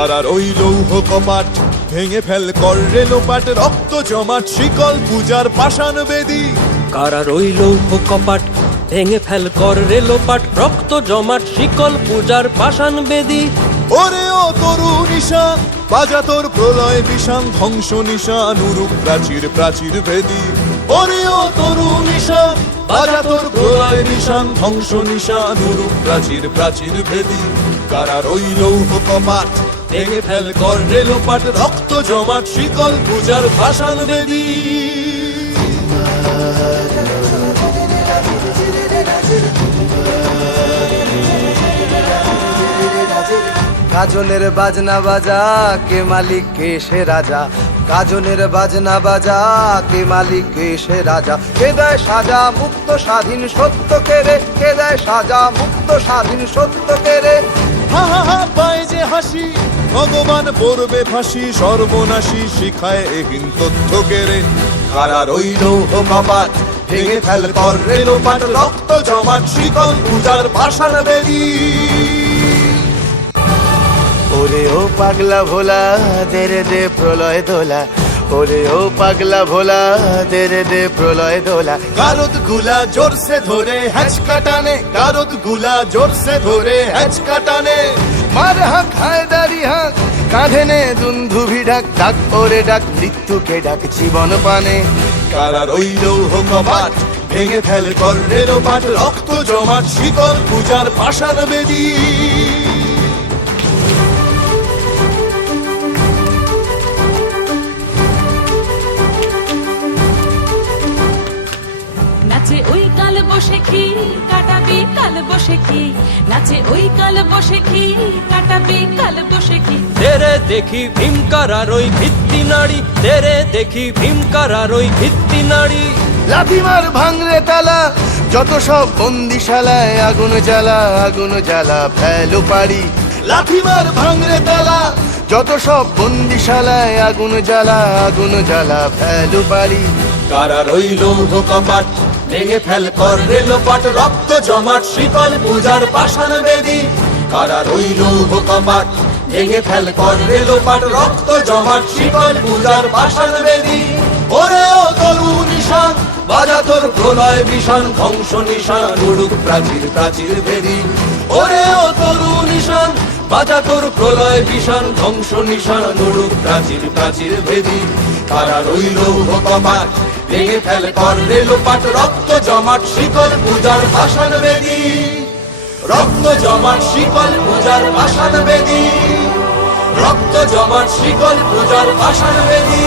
কারার ওই লৌহ কপাট ভেঙে ফেল কর রে লোপাট, রক্ত জমাট শিকল পূজার পাষাণ বেদী। কারা রইল কপাট ভেঙে ফেল কর রে লোপাট, রক্ত জমাট শিকল পূজার পাষাণ বেদী। ওরে ও তরু নিশান বাজা তোর প্রলয় বিষান, ধ্বংস নিশান উরুক প্রাচীর প্রাচীর ভেদী। ওরে ও তরু নিশান বাজা তোর প্রলয় নিশান, ধ্বংস নিশান উরুক প্রাচীর প্রাচীর ভেদী। কারার ওই লৌহ কপাট ভেঙে ফেল কর রে লোপাট, রক্ত জমাট শিকল পূজার পাষাণ বেদী। গাজনের বাজনা বাজা কে মালিক কে সে রাজা, গাজনের বাজনা বাজা কে মালিক কে সে রাজা। কে দেয় সাজা মুক্ত স্বাধীন সত্য কে রে, কে দেয় সাজা মুক্ত স্বাধীন সত্য কে রে। হা হা হা পায় যে হাসি ভগবান পড়বে ফাঁসি, সর্বনাশী শিখায় এহীন তথ্য কেড়ে। কারার ওই লৌহ কপাট ভেঙে ফেল কর রে লোপাট, রক্ত জমাট শিকল পূজার পাষাণ বেদী। ওরে ও পাগলা ভোলা দে রে দে প্রলয় দোলা, ওরে ও পাগলা ভোলা দে রে দে প্রলয় দোলা। গারদ গুলা জোরসে ধরে হ্যাচ কাটানে, গারদ গুলা জোরসে ধরে হ্যাচ কাটানে। মার হাঁক হায়দারি হাঁক কাঁধে নে দুন্ধুভি ডাক, ডাক ওরে ডাক মৃত্যুকে ডাক জীবন পানে। কারার ওই লৌহ কপাট ভেঙে ফেল কর রে লোপাট, রক্ত জমাট শিকল পূজার পাষাণ বেদী। নাচে ওই কাল বসে কি কাটাবি কাল বসে কি, নাচে ওই কাল বসে কি কাটাবি কাল বসে কি। তেরে দেখি ভীমকারার ওই ভিত্তি নাড়ি, তেরে দেখি ভীমকারার ওই ভিত্তি নাড়ি। লাথিমার ভাঙরে তালা যত সব বন্দিশালায়, আগুন জ্বালা আগুন জ্বালা ফেলো পারি। লাথিমার ভাঙরে তালা যত সব বন্দিশালায়, আগুন জ্বালা আগুন জ্বালা ফেলো পারি। কারার ওই লৌহ কপাট ভেঙে ফেল কর রে লোপাট, রক্ত জমাট শিকল পূজার পাষাণ বেদী। কারার ওই লৌহ কপাট ভেঙে ফেল কর রে লোপাট, রক্ত জমাট শিকল পূজার পাষাণ বেদী। ওরে ও তরু নিশান বাজা তোর প্রলয় বিষান, ধ্বংস নিশান উড়ুক প্রাচীর প্রাচীর ভেদী। ওরে ও তরু নিশান বাজা তোর প্রলয় বিষান, ধ্বংস নিশান উড়ুক প্রাচীর প্রাচীর ভেদী। কারার ওই লৌহ কপাট ভেঙে ফেল কর রে লোপাট, রক্ত জমাট শিকল পূজার পাষাণ বেদী। রক্ত জমাট শিকল পূজার পাষাণ বেদী, রক্ত জমাট শিকল পূজার পাষাণ বেদী।